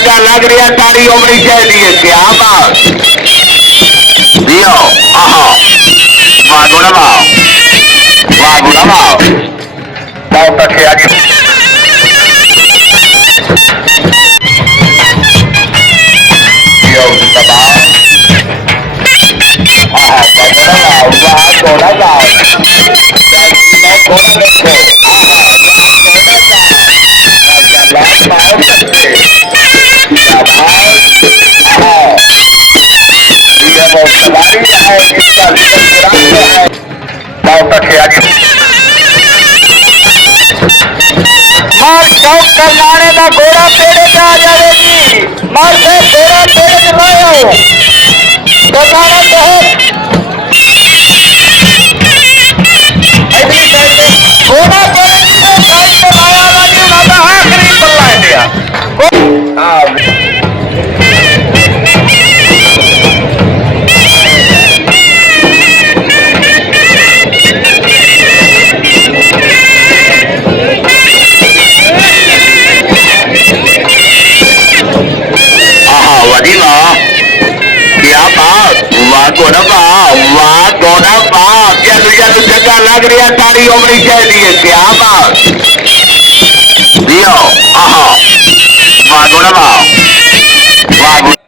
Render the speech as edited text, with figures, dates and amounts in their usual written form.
जगह लग रही है तारी होनी चाहिए। क्या बात दियो आहा वाह गुणवाओ बहुत अच्छे आगे दियो दबाओ आहा वाह गुणवाओ बहुत अच्छे आगे मार चौक करनाने का घोड़ा पेड़े पे आ जाएगी। मार से घोड़ा पेड़े पे लाओ करनाना तो घोड़ा पेड़े से साइड पे लाया लगी ना आखिरी पल्ला है दिया। हाँ क्या बात वाह गोना बाप जल्द जगह लग रही है तारी होनी चाहिए। क्या बात दियो आहा वाह गोना वाह